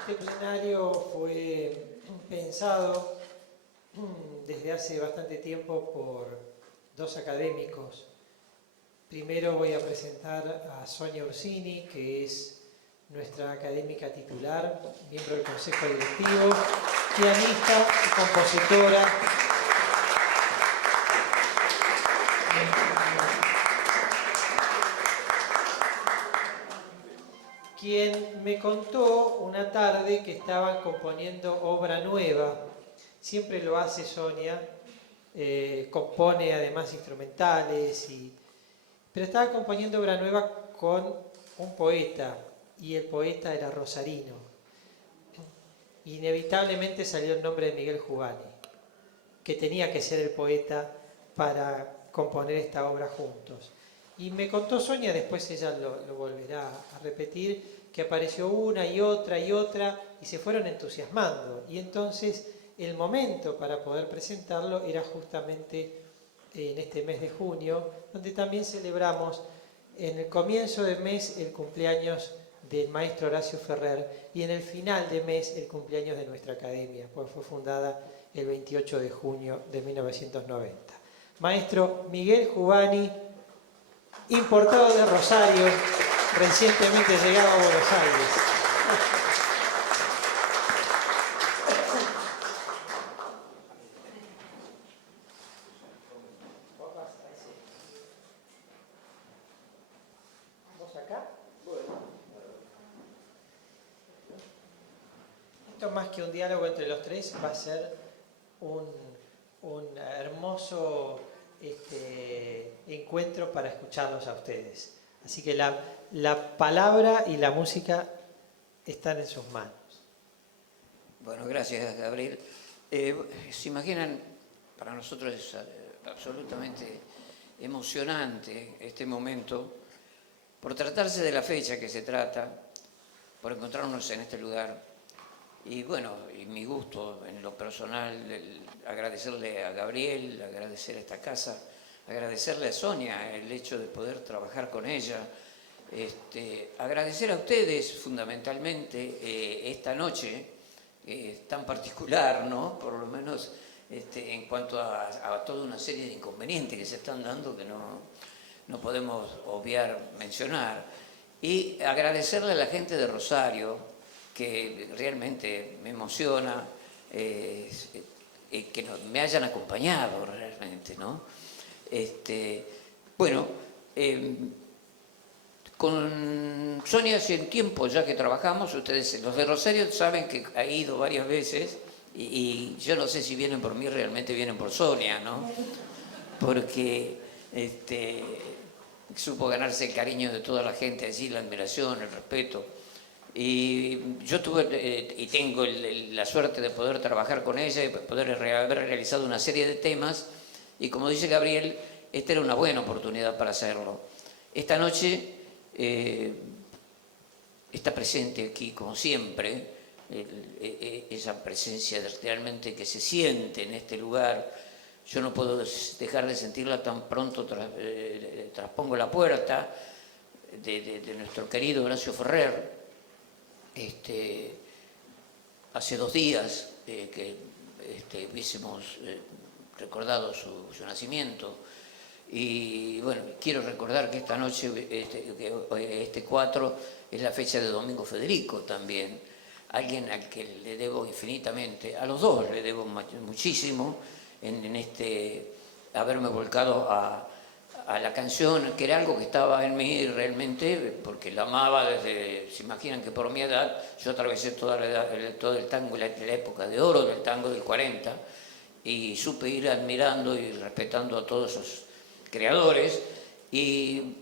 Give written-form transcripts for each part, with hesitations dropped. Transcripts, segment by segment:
Este plenario fue pensado desde hace bastante tiempo por dos académicos. Primero voy a presentar a Sonia Ursini, que es nuestra académica titular, miembro del Consejo Directivo, pianista y compositora. Quien me contó una tarde que estaban componiendo obra nueva. Siempre lo hace Sonia, compone además instrumentales, pero estaba componiendo obra nueva con un poeta, y el poeta era rosarino. Inevitablemente salió el nombre de Miguel Juvani, que tenía que ser el poeta para componer esta obra juntos. Y me contó Sonia, después ella lo volverá a repetir, que apareció una y otra y se fueron entusiasmando. Y entonces el momento para poder presentarlo era justamente en este mes de junio, donde también celebramos en el comienzo de mes el cumpleaños del maestro Horacio Ferrer y en el final de mes el cumpleaños de nuestra academia, pues fue fundada el 28 de junio de 1990. Maestro Miguel Juvani, importado de Rosario, recientemente llegado a Buenos Aires. ¿Vos acá? Esto más que un diálogo entre los tres va a ser un hermoso encuentro para escucharlos a ustedes. Así que la palabra y la música están en sus manos. Bueno, gracias, Gabriel. ¿Se imaginan? Para nosotros es absolutamente emocionante este momento, por tratarse de la fecha que se trata, por encontrarnos en este lugar. Y bueno, y mi gusto en lo personal, agradecerle a Gabriel, agradecer a esta casa, agradecerle a Sonia el hecho de poder trabajar con ella, agradecer a ustedes fundamentalmente esta noche tan particular, ¿no? Por lo menos en cuanto a toda una serie de inconvenientes que se están dando que no podemos obviar mencionar. Y agradecerle a la gente de Rosario, que realmente me emociona que me hayan acompañado realmente, ¿no? Bueno, con Sonia hace un tiempo ya que trabajamos, ustedes, los de Rosario, saben que ha ido varias veces y yo no sé si vienen por mí, realmente vienen por Sonia, ¿no? Porque supo ganarse el cariño de toda la gente allí, la admiración, el respeto. Y yo tuve y tengo la suerte de poder trabajar con ella y poder haber realizado una serie de temas, y como dice Gabriel, esta era una buena oportunidad para hacerlo. Esta noche está presente aquí, como siempre, esa presencia realmente que se siente en este lugar. Yo no puedo dejar de sentirla tan pronto traspongo la puerta de nuestro querido Horacio Ferrer. Hace 2 días que hubiésemos recordado su nacimiento, y bueno, quiero recordar que esta noche, este 4, es la fecha de Domingo Federico también, alguien al que le debo infinitamente, a los dos le debo muchísimo en haberme volcado a la canción, que era algo que estaba en mí realmente, porque la amaba desde, se imaginan que por mi edad, yo atravesé todo el tango, la época de oro del tango del 40, y supe ir admirando y respetando a todos esos creadores, y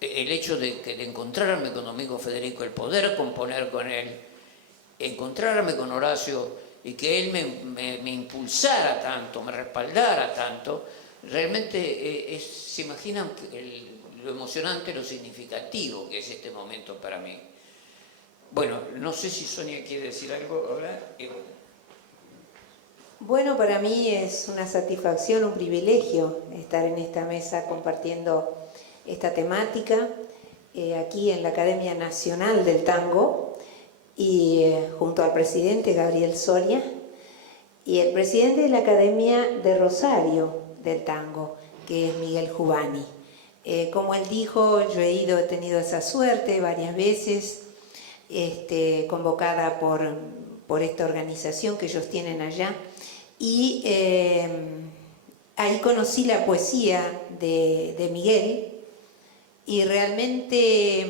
el hecho de encontrarme con Domingo Federico, el poder componer con él, encontrarme con Horacio, y que él me impulsara tanto, me respaldara tanto, realmente se imaginan lo emocionante, lo significativo que es este momento para mí. Bueno, no sé si Sonia quiere decir algo ahora. Bueno, para mí es una satisfacción, un privilegio estar en esta mesa compartiendo esta temática aquí en la Academia Nacional del Tango, y junto al presidente Gabriel Soria y el presidente de la Academia de Rosario del Tango, que es Miguel Jubani. Como él dijo, yo he tenido esa suerte varias veces, convocada por esta organización que ellos tienen allá, y ahí conocí la poesía de Miguel, y realmente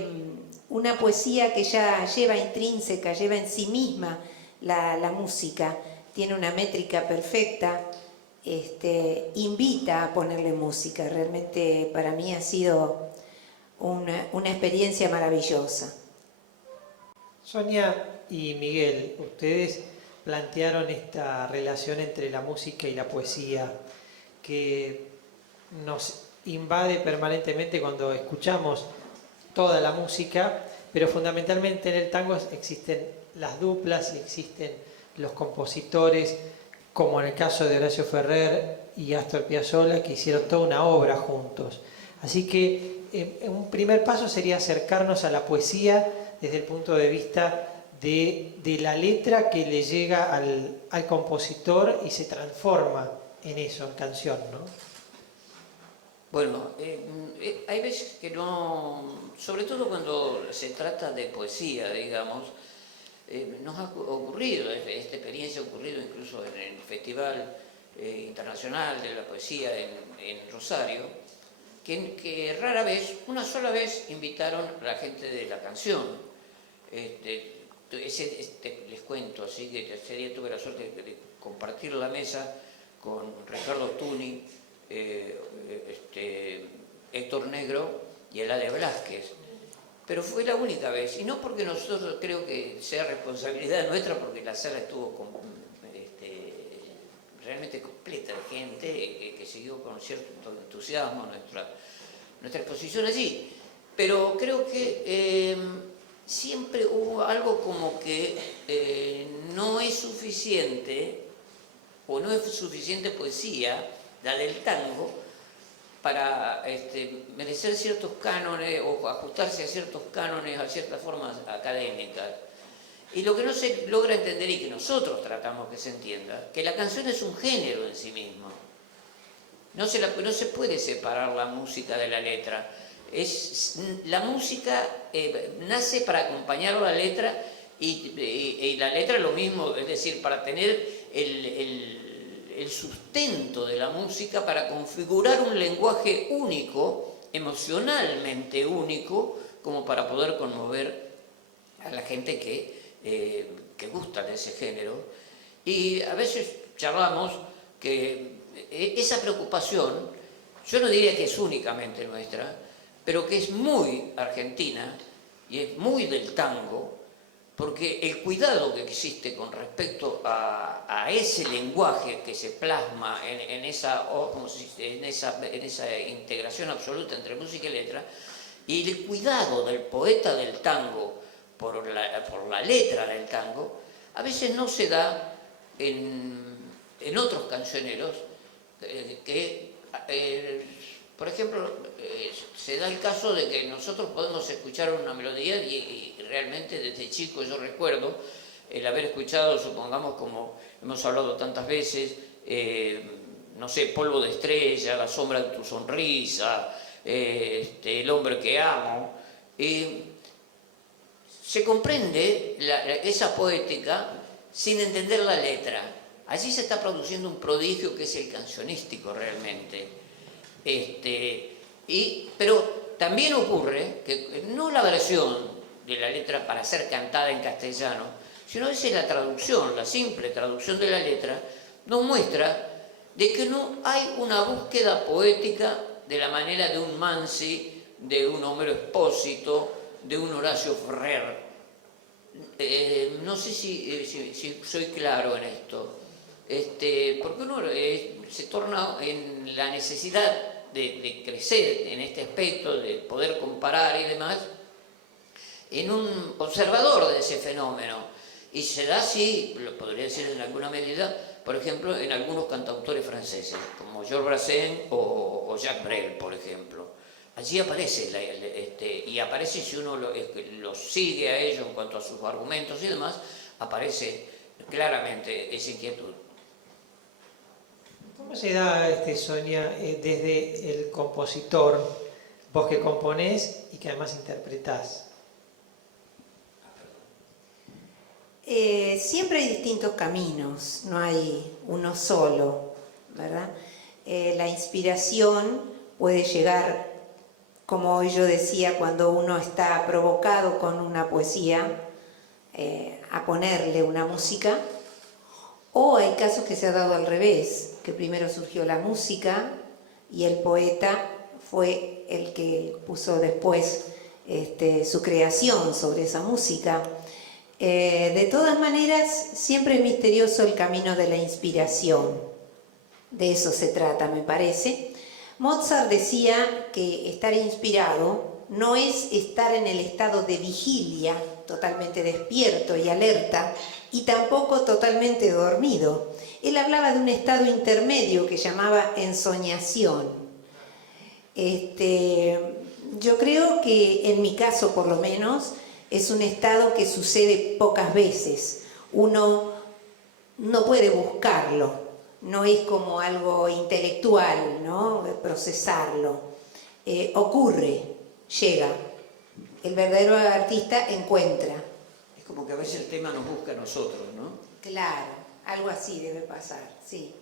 una poesía que ya lleva intrínseca, lleva en sí misma la música, tiene una métrica perfecta, invita a ponerle música. Realmente para mí ha sido una experiencia maravillosa. Sonia y Miguel, ustedes plantearon esta relación entre la música y la poesía que nos invade permanentemente cuando escuchamos toda la música, pero fundamentalmente en el tango existen las duplas y existen los compositores, como en el caso de Horacio Ferrer y Astor Piazzolla, que hicieron toda una obra juntos. Así que un primer paso sería acercarnos a la poesía desde el punto de vista de la letra que le llega al compositor y se transforma en eso, en canción, ¿no? Bueno, hay veces que no, sobre todo cuando se trata de poesía, digamos, nos ha ocurrido, esta experiencia ha ocurrido incluso en el Festival Internacional de la Poesía en Rosario, que rara vez, una sola vez, invitaron a la gente de la canción. Les cuento, así que ese día tuve la suerte de compartir la mesa con Ricardo Tuni, Héctor Negro y Eladia Velázquez. Pero fue la única vez, y no porque nosotros creo que sea responsabilidad nuestra, porque la sala estuvo realmente completa de gente que siguió con cierto entusiasmo nuestra exposición allí. Pero creo que siempre hubo algo como que no es suficiente, o no es suficiente poesía, la del tango, para merecer ciertos cánones o ajustarse a ciertos cánones, a ciertas formas académicas. Y lo que no se logra entender, y que nosotros tratamos que se entienda, que la canción es un género en sí mismo. No se puede separar la música de la letra. La música nace para acompañar la letra, y la letra es lo mismo, es decir, para tener el sustento de la música, para configurar un lenguaje único, emocionalmente único, como para poder conmover a la gente que gusta de ese género. Y a veces charlamos que esa preocupación, yo no diría que es únicamente nuestra, pero que es muy argentina y es muy del tango, porque el cuidado que existe con respecto a ese lenguaje que se plasma en esa integración absoluta entre música y letra, y el cuidado del poeta del tango por la letra del tango, a veces no se da en otros cancioneros por ejemplo, se da el caso de que nosotros podemos escuchar una melodía y realmente desde chico yo recuerdo el haber escuchado, supongamos, como hemos hablado tantas veces, no sé, Polvo de estrella, La sombra de tu sonrisa, El hombre que amo. Se comprende esa poética sin entender la letra. Allí se está produciendo un prodigio que es el cancionístico realmente. Pero también ocurre que no la versión de la letra para ser cantada en castellano, sino es la traducción, la simple traducción de la letra, nos muestra de que no hay una búsqueda poética de la manera de un Mansi, de un Homero Expósito, de un Horacio Ferrer. No sé si soy claro en esto, porque uno se torna en la necesidad de crecer en este aspecto, de poder comparar y demás, en un observador de ese fenómeno. Y se da así, lo podría decir en alguna medida, por ejemplo, en algunos cantautores franceses, como Georges Brassens o Jacques Brel, por ejemplo. allí aparece, y aparece si uno lo sigue a ellos en cuanto a sus argumentos y demás, aparece claramente esa inquietud. ¿Cómo se da, Sonia, desde el compositor, vos que componés y que además interpretás? Siempre hay distintos caminos, no hay uno solo, ¿verdad? La inspiración puede llegar, como hoy yo decía, cuando uno está provocado con una poesía, a ponerle una música, o hay casos que se ha dado al revés, que primero surgió la música y el poeta fue el que puso después su creación sobre esa música. De todas maneras, siempre es misterioso el camino de la inspiración. De eso se trata, me parece. Mozart decía que estar inspirado no es estar en el estado de vigilia, totalmente despierto y alerta, y tampoco totalmente dormido. Él hablaba de un estado intermedio que llamaba ensoñación. Yo creo que, en mi caso por lo menos, es un estado que sucede pocas veces. Uno no puede buscarlo, no es como algo intelectual, ¿no? Procesarlo. Ocurre, llega. El verdadero artista encuentra. Es como que a veces el tema nos busca a nosotros, ¿no? Claro, algo así debe pasar, sí.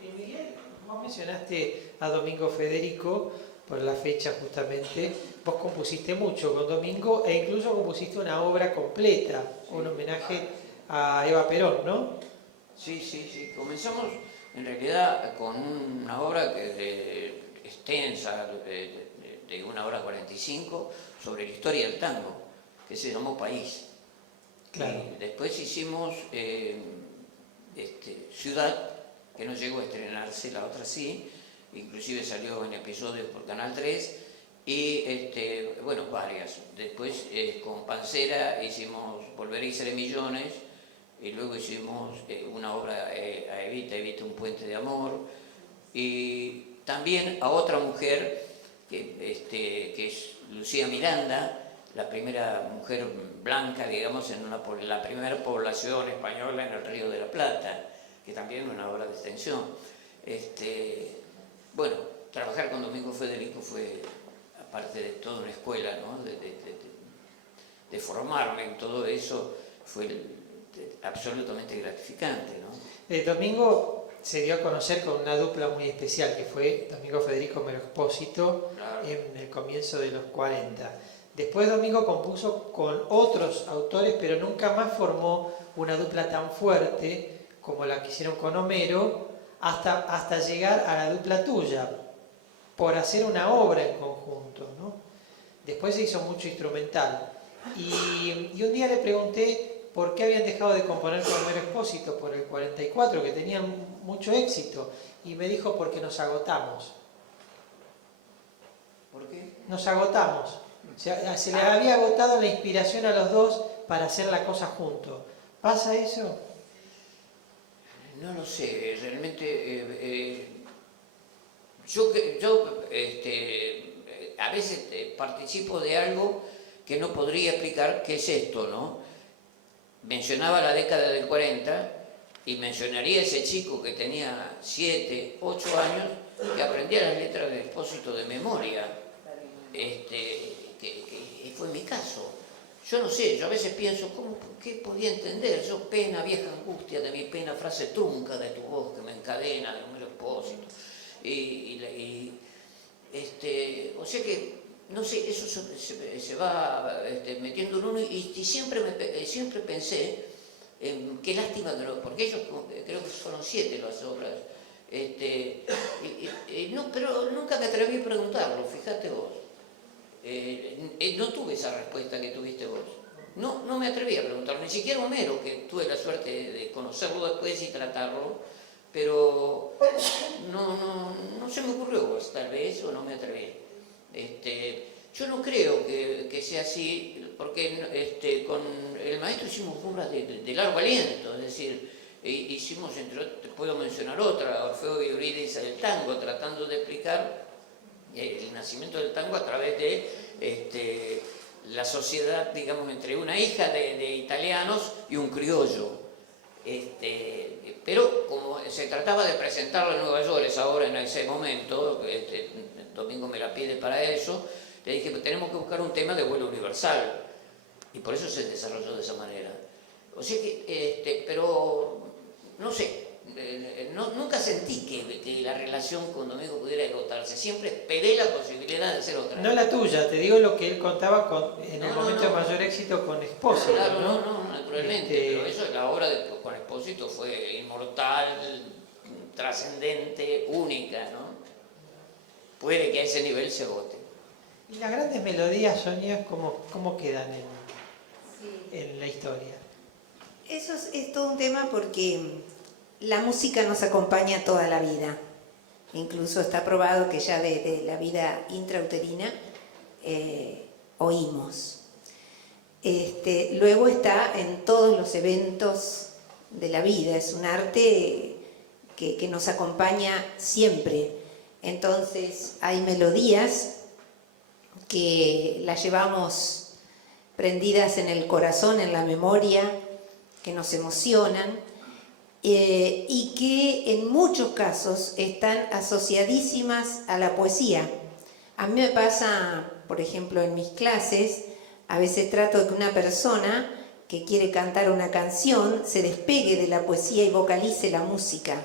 Miguel, vos mencionaste a Domingo Federico por la fecha justamente. Vos compusiste mucho con Domingo e incluso compusiste una obra completa, un homenaje a Eva Perón, ¿no? Sí. Comenzamos en realidad con una obra extensa, de 1 hora 45, sobre la historia del tango, que se llamó País. Claro. Y después hicimos Ciudad, que no llegó a estrenarse, la otra sí, inclusive salió en episodios por Canal 3, y bueno, varias. Después con Pancera hicimos Volveré y seré millones, y luego hicimos una obra a Evita un puente de amor, y también a otra mujer que es Lucía Miranda, la primera mujer blanca, digamos, en la primera población española en el Río de la Plata, que también es una obra de extensión. Bueno, trabajar con Domingo Federico fue, aparte de toda una escuela, ¿no? de formarme en todo eso, fue absolutamente gratificante, ¿no? Domingo se dio a conocer con una dupla muy especial, que fue Domingo Federico Mero Expósito, claro, en el comienzo de los 40. Después Domingo compuso con otros autores, pero nunca más formó una dupla tan fuerte como la que hicieron con Homero, hasta llegar a la dupla tuya, por hacer una obra en conjunto, ¿no? Después se hizo mucho instrumental. Y un día le pregunté por qué habían dejado de componer con Homero Expósito por el 44, que tenían mucho éxito, y me dijo porque nos agotamos. ¿Por qué? Nos agotamos. Se les había agotado la inspiración a los dos para hacer la cosa juntos. ¿Pasa eso? No lo sé, realmente yo a veces participo de algo que no podría explicar qué es esto, ¿no? Mencionaba la década del 40 y mencionaría a ese chico que tenía 7, 8 años, que aprendía las letras de Expósito de memoria, que fue mi caso. Yo no sé, yo a veces pienso, ¿qué podía entender? Yo, pena, vieja angustia de mi pena, frase trunca de tu voz que me encadena, de Homero Expósito. O sea que, no sé, eso se va metiendo en uno, y siempre pensé, qué lástima, porque ellos creo que fueron 7 las obras, no, pero nunca me atreví a preguntarlo, fíjate vos. No tuve esa respuesta que tuviste vos. No me atreví a preguntarlo, ni siquiera Homero, que tuve la suerte de conocerlo después y tratarlo, pero no se me ocurrió, tal vez, o no me atreví. Yo no creo que sea así, porque con el maestro hicimos obras de largo aliento, es decir, hicimos, puedo mencionar otra, Orfeo y Eurídice del tango, tratando de explicar el nacimiento del tango a través de la sociedad, digamos, entre una hija de italianos y un criollo. Pero como se trataba de presentarlo en Nueva York, ahora en ese momento, Domingo me la pide para eso, le dije que tenemos que buscar un tema de vuelo universal, y por eso se desarrolló de esa manera. O sea que, pero no sé, nunca sentí que la relación con Domingo pudiera agotarse, siempre esperé la posibilidad de hacer otra. No la tuya, te digo lo que él contaba en el momento de mayor éxito con Espósito. Claro, no, naturalmente, pero eso, la obra con Espósito fue inmortal, trascendente, única, ¿no? Puede que a ese nivel se agote. ¿Y las grandes melodías, Sonia, cómo quedan en la historia? Eso es todo un tema porque la música nos acompaña toda la vida. Incluso está probado que ya de la vida intrauterina oímos. Luego está en todos los eventos de la vida. Es un arte que nos acompaña siempre. Entonces hay melodías que las llevamos prendidas en el corazón, en la memoria, que nos emocionan y que en muchos casos están asociadísimas a la poesía. A mí me pasa, por ejemplo, en mis clases, a veces trato de que una persona que quiere cantar una canción se despegue de la poesía y vocalice la música.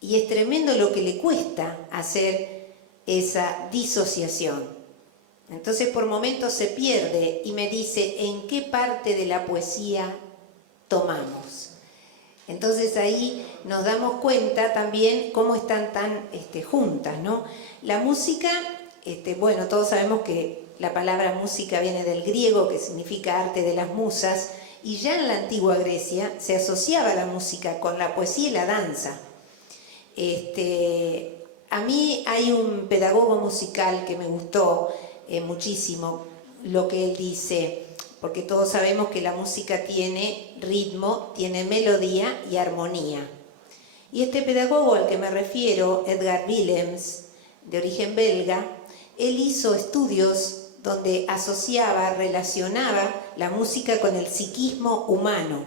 Y es tremendo lo que le cuesta hacer esa disociación. Entonces por momentos se pierde y me dice en qué parte de la poesía tomamos. Entonces ahí nos damos cuenta también cómo están tan juntas, ¿no? La música, bueno, todos sabemos que la palabra música viene del griego, que significa arte de las musas, y ya en la antigua Grecia se asociaba la música con la poesía y la danza. A mí hay un pedagogo musical que me gustó muchísimo lo que él dice, porque todos sabemos que la música tiene ritmo, tiene melodía y armonía. Y este pedagogo al que me refiero, Edgar Willems, de origen belga, él hizo estudios donde asociaba, relacionaba la música con el psiquismo humano.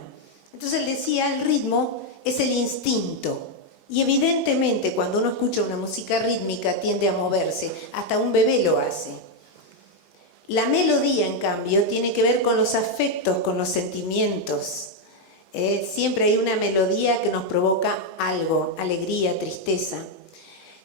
Entonces él decía, el ritmo es el instinto. Y evidentemente cuando uno escucha una música rítmica tiende a moverse, hasta un bebé lo hace. La melodía, en cambio, tiene que ver con los afectos, con los sentimientos. Siempre hay una melodía que nos provoca algo, alegría, tristeza.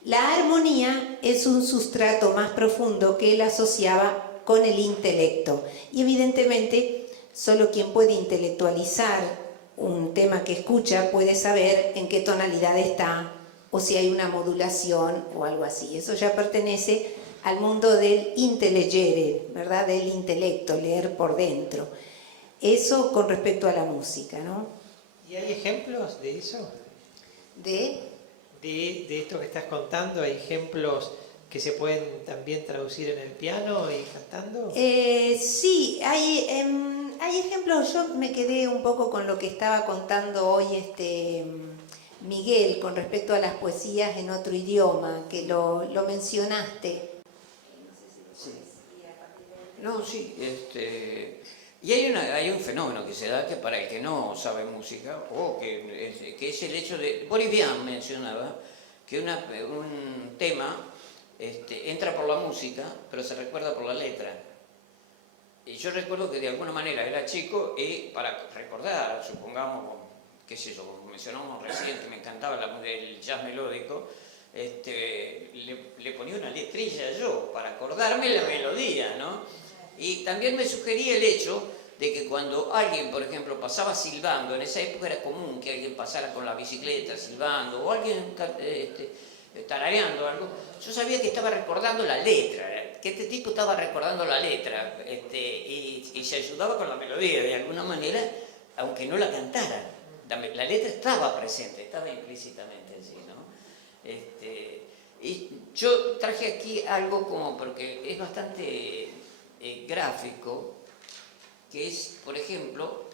La armonía es un sustrato más profundo que él asociaba con el intelecto. Y evidentemente, solo quien puede intelectualizar un tema que escucha puede saber en qué tonalidad está o si hay una modulación o algo así. Eso ya pertenece al mundo del intellegere, ¿verdad? Del intelecto, leer por dentro. Eso con respecto a la música, ¿no? ¿Y hay ejemplos de eso? De esto que estás contando, ¿hay ejemplos que se pueden también traducir en el piano y cantando? Sí, hay ejemplos. Yo me quedé un poco con lo que estaba contando hoy Miguel con respecto a las poesías en otro idioma, que lo mencionaste. No, sí, y hay un fenómeno que se da que para el que no sabe música, que es el hecho de, Boris Vian mencionaba, que un tema entra por la música, pero se recuerda por la letra. Y yo recuerdo que de alguna manera era chico y para recordar, supongamos, qué sé yo, como mencionamos recién, que me encantaba el jazz melódico, le ponía una letrilla yo para acordarme la melodía, ¿no? Y también me sugería el hecho de que cuando alguien, por ejemplo, pasaba silbando, en esa época era común que alguien pasara con la bicicleta silbando, o alguien tarareando algo, yo sabía que estaba recordando la letra, que este tipo estaba recordando la letra, y se ayudaba con la melodía de alguna manera, aunque no la cantara. La letra estaba presente, estaba implícitamente allí, ¿no? Y yo traje aquí algo como, porque es bastante gráfico, que es, por ejemplo,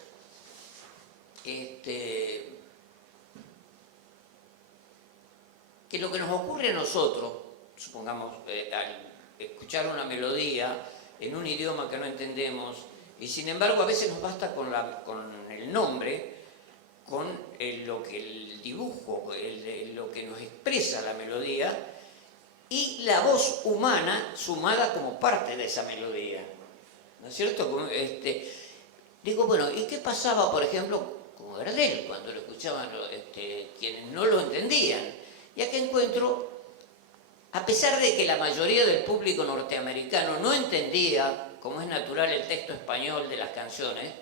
que lo que nos ocurre a nosotros supongamos, al escuchar una melodía en un idioma que no entendemos, y sin embargo a veces nos basta con el nombre, con el dibujo, lo que nos expresa la melodía, y la voz humana sumada como parte de esa melodía, ¿no es cierto? Digo, bueno, ¿y qué pasaba, por ejemplo, con Gardel, cuando lo escuchaban quienes no lo entendían? Y acá encuentro, a pesar de que la mayoría del público norteamericano no entendía, como es natural, el texto español de las canciones,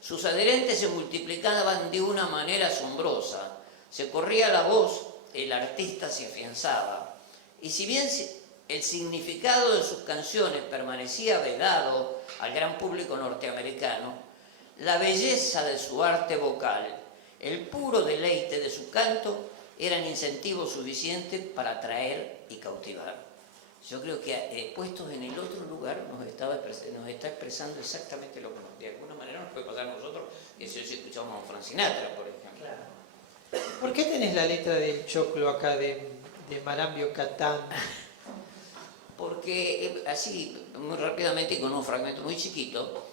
sus adherentes se multiplicaban de una manera asombrosa. Se corría la voz, el artista se afianzaba. Y si bien el significado de sus canciones permanecía vedado al gran público norteamericano, la belleza de su arte vocal, el puro deleite de su canto, eran incentivo suficiente para atraer y cautivar. Yo creo que puestos en el otro lugar nos está expresando exactamente lo que de alguna manera nos puede pasar a nosotros, que si escuchamos a Frank Sinatra, por ejemplo. Claro. ¿Por qué tenés la letra del choclo acá de Marambio Catán? Porque así, muy rápidamente y con un fragmento muy chiquito,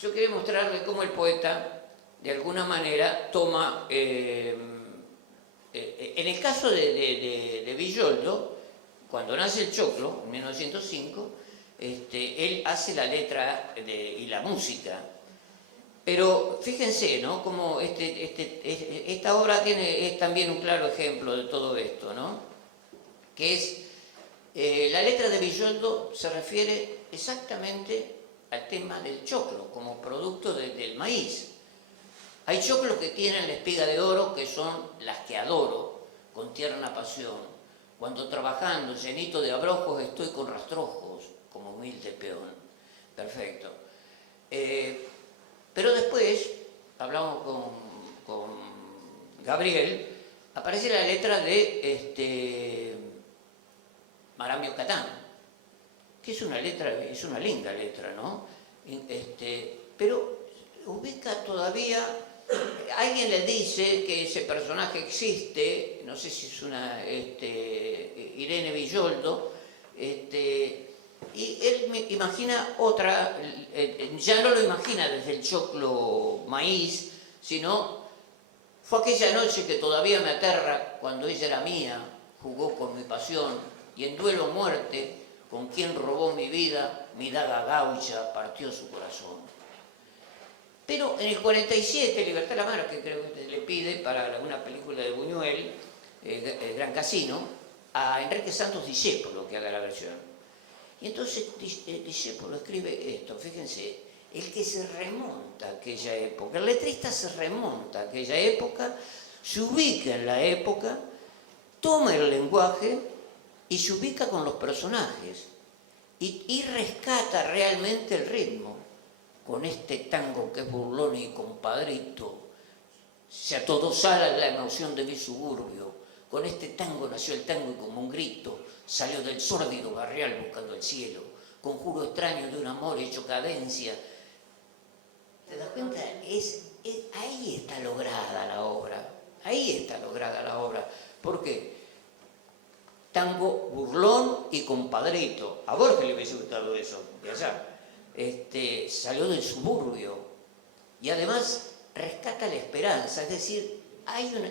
yo quería mostrarle cómo el poeta, de alguna manera, toma... en el caso de Villoldo, cuando nace el choclo, en 1905, él hace la letra y la música. Pero fíjense, ¿no?, como esta obra es también un claro ejemplo de todo esto, ¿no?, que es, la letra de Villoldo se refiere exactamente al tema del choclo, como producto del maíz. Hay choclos que tienen la espiga de oro, que son las que adoro, con tierna pasión. Cuando trabajando, llenito de abrojos, estoy con rastrojos, como humilde peón. Perfecto. Pero después, hablamos con Gabriel, aparece la letra de Marambio Catán, que es una linda letra, ¿no? Pero ubica todavía... Alguien le dice que ese personaje existe, no sé si es una Irene Villoldo, y él imagina otra, ya no lo imagina desde el choclo maíz, sino fue aquella noche que todavía me aterra cuando ella era mía, jugó con mi pasión y en duelo a muerte con quien robó mi vida, mi daga gaucha partió su corazón. Pero en el 47, Libertad la Mano, que creo que le pide para una película de Buñuel, El Gran Casino, a Enrique Santos Discépolo que haga la versión. Y entonces Discépolo escribe esto, fíjense, el que se remonta a aquella época, el letrista se remonta a aquella época, se ubica en la época, toma el lenguaje y se ubica con los personajes y rescata realmente el ritmo. Con este tango que es burlón y compadrito, se atodosala la emoción de mi suburbio. Con este tango nació el tango y como un grito salió del sórdido barrial buscando el cielo. Conjuro extraño de un amor hecho cadencia. ¿Te das cuenta? Ahí está lograda la obra. Ahí está lograda la obra. ¿Por qué? Tango burlón y compadrito. A Borges le hubiese gustado eso, de allá. Salió del suburbio y además rescata la esperanza, es decir,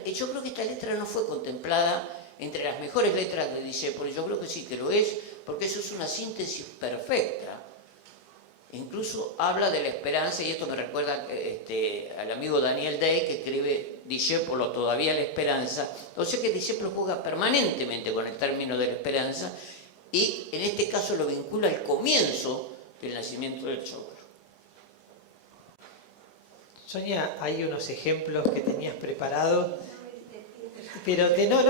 yo creo que esta letra no fue contemplada entre las mejores letras de Discépolo, yo creo que sí que lo es, porque eso es una síntesis perfecta. Incluso habla de la esperanza, y esto me recuerda al amigo Daniel Day, que escribe Discépolo todavía la esperanza, o sea que Discépolo juega permanentemente con el término de la esperanza, y en este caso lo vincula al comienzo del nacimiento del choclo. Sonia, hay unos ejemplos que tenías preparados, pero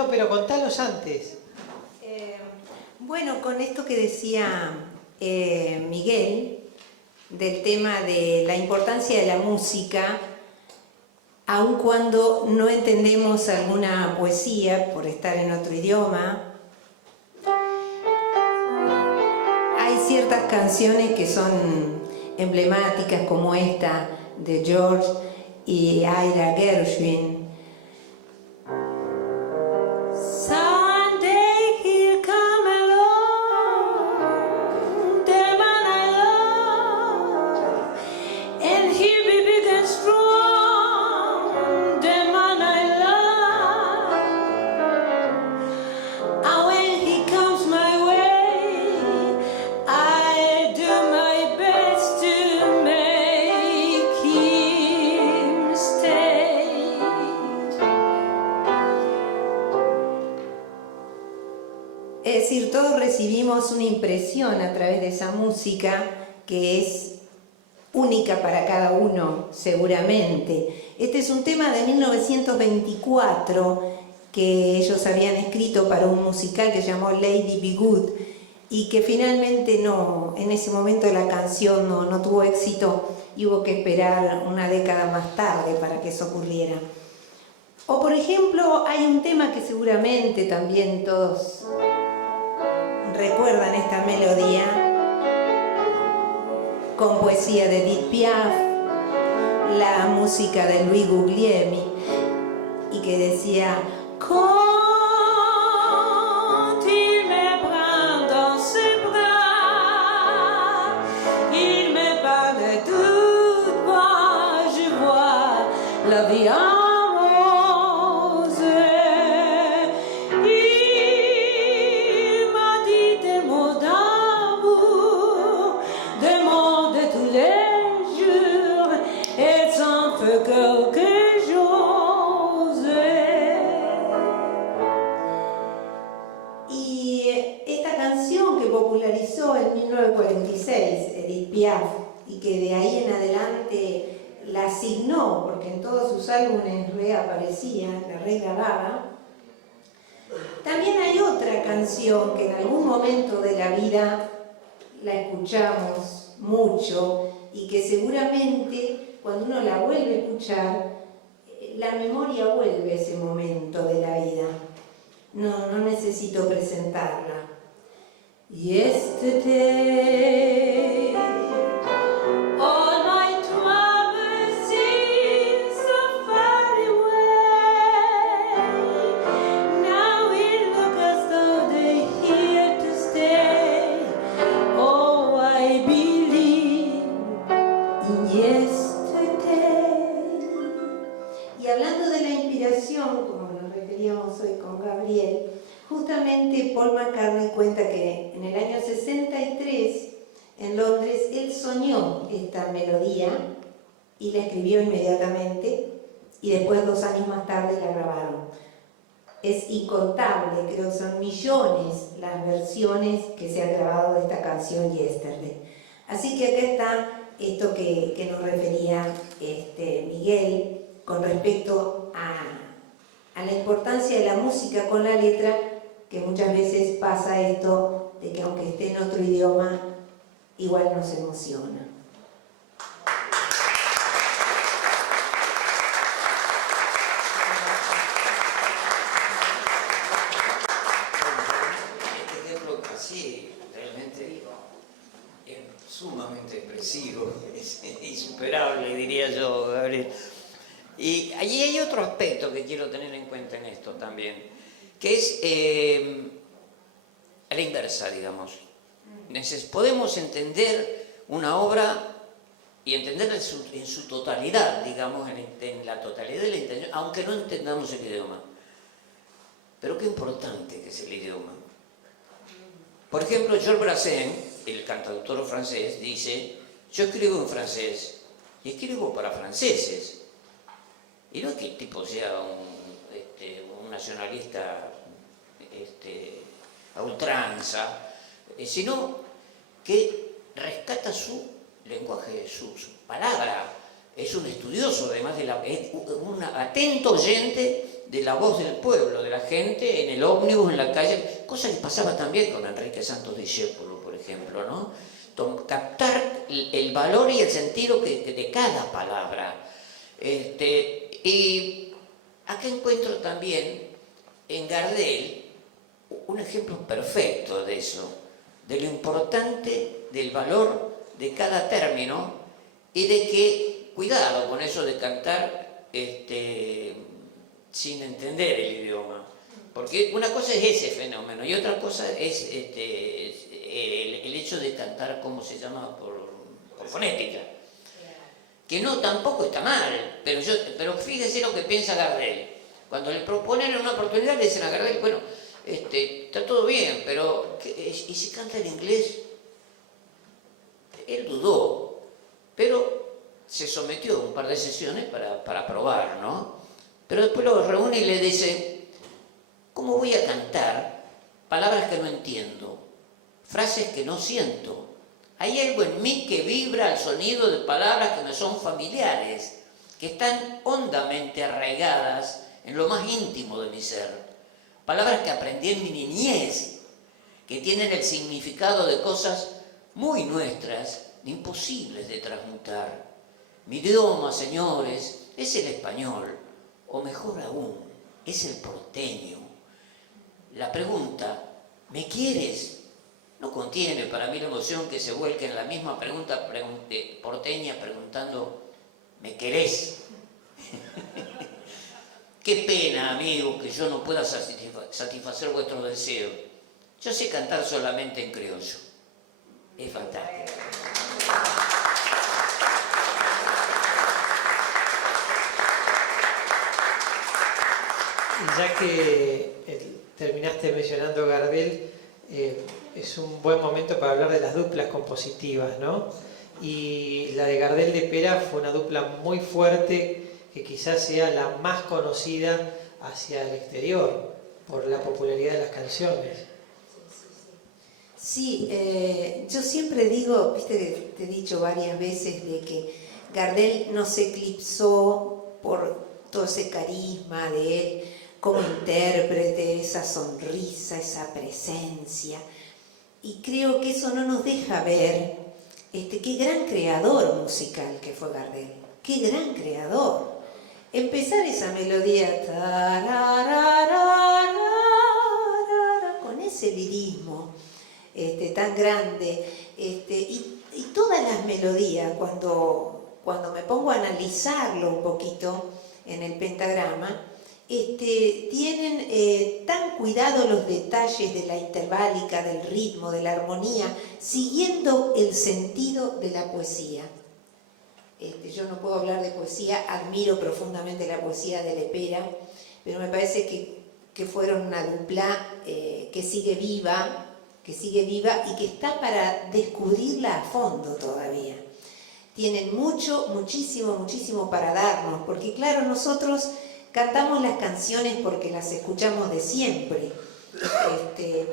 pero contalos antes. Bueno, con esto que decía Miguel, del tema de la importancia de la música, aun cuando no entendemos alguna poesía por estar en otro idioma, hay ciertas canciones que son emblemáticas, como esta de George y Ira Gershwin. Someday he'll come along. tuvimos una impresión a través de esa música que es única para cada uno, seguramente. Este es un tema de 1924 que ellos habían escrito para un musical que se llamó Lady Be Good y que finalmente no, en ese momento la canción no tuvo éxito y hubo que esperar una década más tarde para que eso ocurriera. O por ejemplo, hay un tema que seguramente también todos recuerdan esta melodía, con poesía de Edith Piaf, la música de Louis Guglielmi, y que decía: quand il me prend dans ses bras, il me parle tout bas, je vois la vie en rose. Il m'a dit des mots d'amour, des mots de tous les jours, et sans faire quelque chose. Y esta canción que popularizó en 1946 Edith Piaf y que de ahí en adelante la asignó, porque en todos sus álbumes reaparecía, la regrababa. También hay otra canción que en algún momento de la vida la escuchamos mucho y que seguramente cuando uno la vuelve a escuchar, la memoria vuelve a ese momento de la vida. No necesito presentarla. Yesterday, all my troubles seem so far away. Now it looks as though they're here to stay. Oh, I believe in yesterday. Y hablando de la inspiración, como nos referíamos hoy con Gabriel, justamente Paul McCartney cuenta que en el año 63 en Londres él soñó esta melodía y la escribió inmediatamente y después 2 años más tarde la grabaron. Es incontable, creo que son millones las versiones que se han grabado de esta canción Yesterday. Así que acá está esto que nos refería Miguel con respecto a la importancia de la música con la letra, que muchas veces pasa esto de que aunque esté en otro idioma, igual nos emociona. Este ejemplo así, realmente es sumamente expresivo, es insuperable, diría yo, Gabriel. Y allí hay otro aspecto que quiero tener en cuenta en esto también, que es a la inversa, digamos. Podemos entender una obra y entenderla en su totalidad, digamos, en la totalidad de la intención, aunque no entendamos el idioma. Pero qué importante que es el idioma. Por ejemplo, Georges Brassens, el cantautor francés, dice: yo escribo en francés y escribo para franceses. Y no es que el tipo sea un nacionalista a ultranza, sino que rescata su lenguaje, su palabra. Es un estudioso, además, es un atento oyente de la voz del pueblo, de la gente en el ómnibus, en la calle, cosa que pasaba también con Enrique Santos Discépolo, por ejemplo, ¿no? Captar el valor y el sentido de cada palabra. Y acá encuentro también en Gardel un ejemplo perfecto de eso, de lo importante del valor de cada término y de que, cuidado con eso de cantar sin entender el idioma, porque una cosa es ese fenómeno y otra cosa es el hecho de cantar, ¿cómo se llama?, por fonética. Que no, tampoco está mal, pero fíjense lo que piensa Gardel. Cuando le proponen una oportunidad, le dicen a Gardel: bueno, está todo bien, pero ¿y si canta en inglés? Él dudó, pero se sometió a un par de sesiones para probar, ¿no? Pero después lo reúne y le dice: ¿cómo voy a cantar palabras que no entiendo? frases que no siento. Hay algo en mí que vibra al sonido de palabras que me son familiares, que están hondamente arraigadas en lo más íntimo de mi ser. Palabras que aprendí en mi niñez, que tienen el significado de cosas muy nuestras, imposibles de transmutar. Mi idioma, señores, es el español, o mejor aún, es el porteño. La pregunta, ¿me quieres?, no contiene para mí la emoción que se vuelca en la misma pregunta porteña preguntando, ¿me querés? Qué pena, amigos, que yo no pueda satisfacer vuestros deseos. Yo sé cantar solamente en criollo. Es fantástico. Y ya que terminaste mencionando Gardel, es un buen momento para hablar de las duplas compositivas, ¿no? Y la de Gardel de Pera fue una dupla muy fuerte, que quizás sea la más conocida hacia el exterior, por la popularidad de las canciones. Sí, yo siempre digo, viste que te he dicho varias veces de que Gardel no se eclipsó por todo ese carisma de él como intérprete, esa sonrisa, esa presencia. Y creo que eso no nos deja ver qué gran creador musical que fue Gardel. Qué gran creador. Empezar esa melodía con ese lirismo tan grande, y todas las melodías, cuando me pongo a analizarlo un poquito en el pentagrama, tienen tan cuidado los detalles de la interválica, del ritmo, de la armonía, siguiendo el sentido de la poesía. Yo no puedo hablar de poesía, admiro profundamente la poesía de Lepera, pero me parece que fueron una dupla que sigue viva y que está para descubrirla a fondo todavía. Tienen muchísimo para darnos, porque claro, nosotros cantamos las canciones porque las escuchamos de siempre,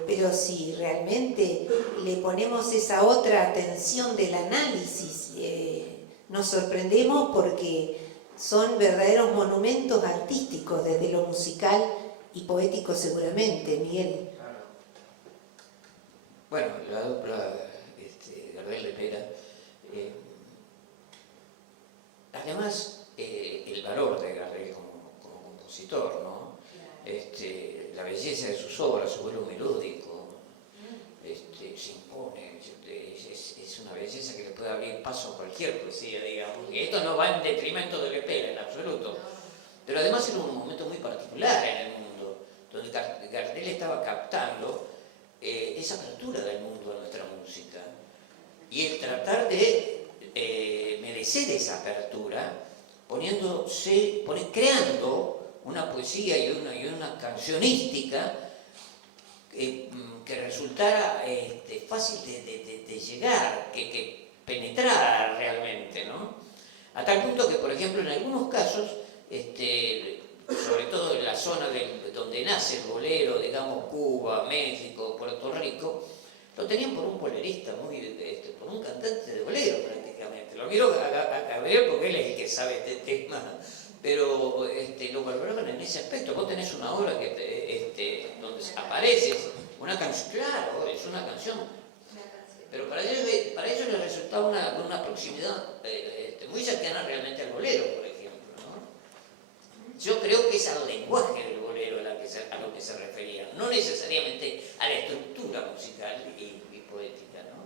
pero si realmente le ponemos esa otra atención del análisis, nos sorprendemos porque son verdaderos monumentos artísticos desde lo musical y poético seguramente, Miguel. Bueno, la dupla Gardel-Lepera, además el valor de Gardel como compositor, ¿no? La belleza de sus obras, su vuelo melódico, se impone, es una belleza que le puede abrir paso a cualquier poesía, digamos. Y esto no va en detrimento de Lepera en absoluto, pero además era un momento muy particular en el mundo, donde Gardel estaba captando esa apertura del mundo a nuestra música y el tratar de merecer esa apertura creando una poesía y una cancionística que resultara fácil de llegar, que penetrara realmente, ¿no? A tal punto que, por ejemplo, en algunos casos, sobre todo en la zona donde nace el bolero, digamos Cuba, México, Puerto Rico, lo tenían por un bolerista, por un cantante de bolero prácticamente. Lo miro a Gabriel porque él es el que sabe este tema, pero lo valoraban en ese aspecto. Vos tenés una obra donde aparece una canción, claro, es una canción, pero para ellos les resultaba una proximidad muy cercana realmente al bolero, por ejemplo, ¿no? Yo creo que es al lenguaje del bolero a lo que se referían, no necesariamente a la estructura musical y poética, ¿no?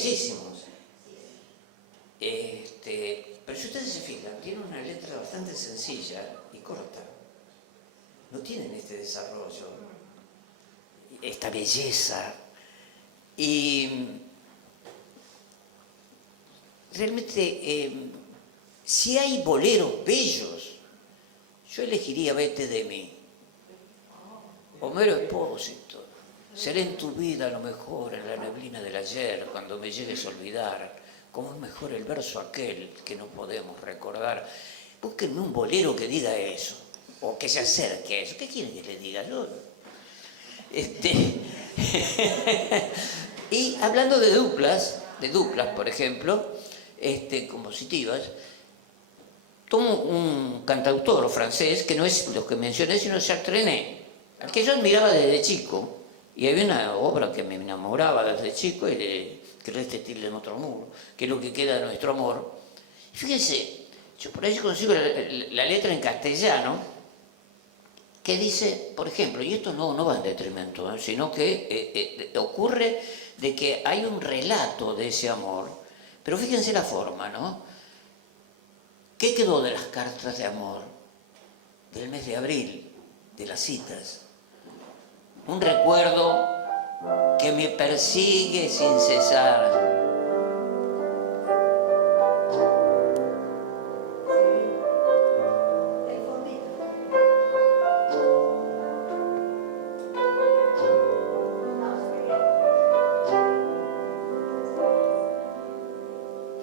bellísimos. Pero si ustedes se fijan, tiene una letra bastante sencilla y corta. No tienen este desarrollo, esta belleza. Y realmente, si hay boleros bellos, yo elegiría Vete de mí. Homero Expósito. Seré en tu vida lo mejor en la neblina del ayer, cuando me llegues a olvidar. Cómo es mejor el verso aquel que no podemos recordar. Búsquenme un bolero que diga eso, o que se acerque a eso. ¿Qué quieren que le diga? Yo, Y hablando de duplas, por ejemplo, compositivas, tomo un cantautor francés que no es los que mencioné, sino Jacques Trenet, al que yo admiraba desde chico, y había una obra que me enamoraba desde chico, que reste tilde en otro muro, que es Lo que queda de nuestro amor. Y fíjense, yo por ahí consigo la letra en castellano, que dice, por ejemplo, y esto no va en detrimento, sino que ocurre de que hay un relato de ese amor, pero fíjense la forma, ¿no? ¿Qué quedó de las cartas de amor del mes de abril, de las citas? Un recuerdo que me persigue sin cesar.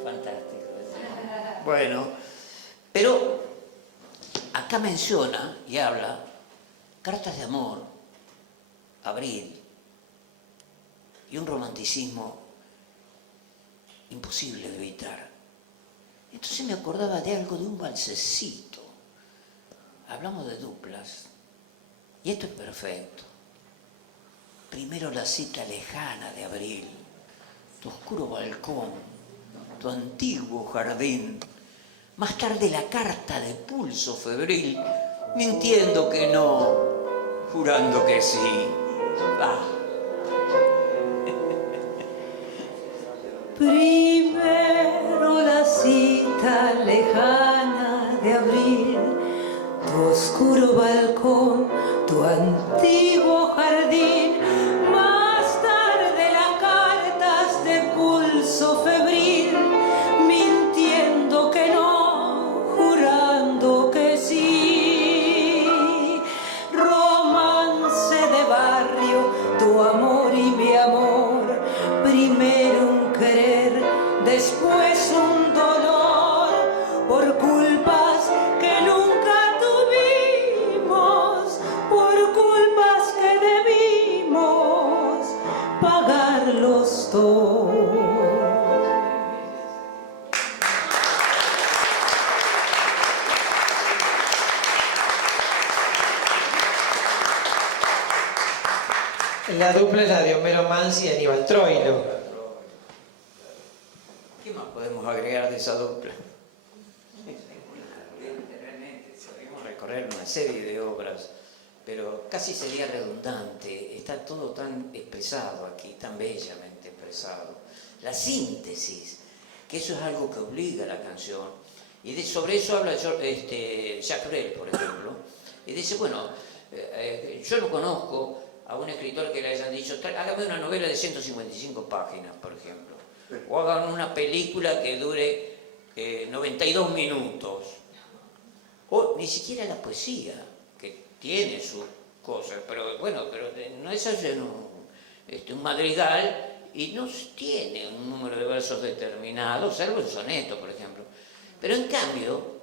Fantástico. Bueno, pero acá menciona y habla cartas de amor, abril, y un romanticismo imposible de evitar. Entonces me acordaba de algo, de un valsecito. Hablamos de duplas, y esto es perfecto. Primero la cita lejana de abril, tu oscuro balcón, tu antiguo jardín. Más tarde la carta de pulso febril, mintiendo que no, jurando que sí. Primero la cita lejana de abril, tu oscuro balcón, tu antiguo jardín. Más tarde las cartas de pulso febril, mintiendo que no, jurando que sí. Romance de barrio, tu amor y mi amor. Primero un querer, después un dolor, por culpas que nunca tuvimos, por culpas que debimos pagar los dos. La dupla es la de Homero Mansi y Aníbal Troilo. ¿Qué más podemos agregar de esa dupla? Realmente podríamos recorrer una serie de obras, pero casi sería redundante. Está todo tan expresado aquí, tan bellamente expresado. La síntesis, que eso es algo que obliga a la canción. Y sobre eso habla Jacques Brel, por ejemplo. Y dice, bueno, yo no conozco a un escritor que le hayan dicho, hágame una novela de 155 páginas, por ejemplo, o hagan una película que dure 92 minutos, o ni siquiera la poesía, que tiene sus cosas, pero bueno, pero no es un madrigal y no tiene un número de versos determinado, salvo el soneto, por ejemplo. Pero en cambio,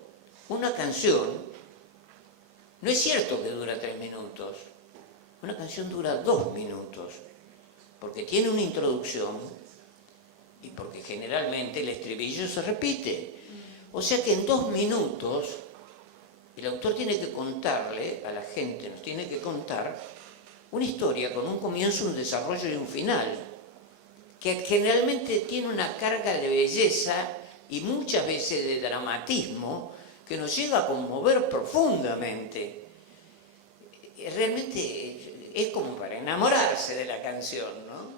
una canción, no es cierto que dura 3 minutos, una canción dura 2 minutos, porque tiene una introducción y porque generalmente el estribillo se repite. O sea que en 2 minutos el autor tiene que contarle a la gente, nos tiene que contar una historia con un comienzo, un desarrollo y un final, que generalmente tiene una carga de belleza y muchas veces de dramatismo que nos llega a conmover profundamente. Realmente es como para enamorarse de la canción, ¿no?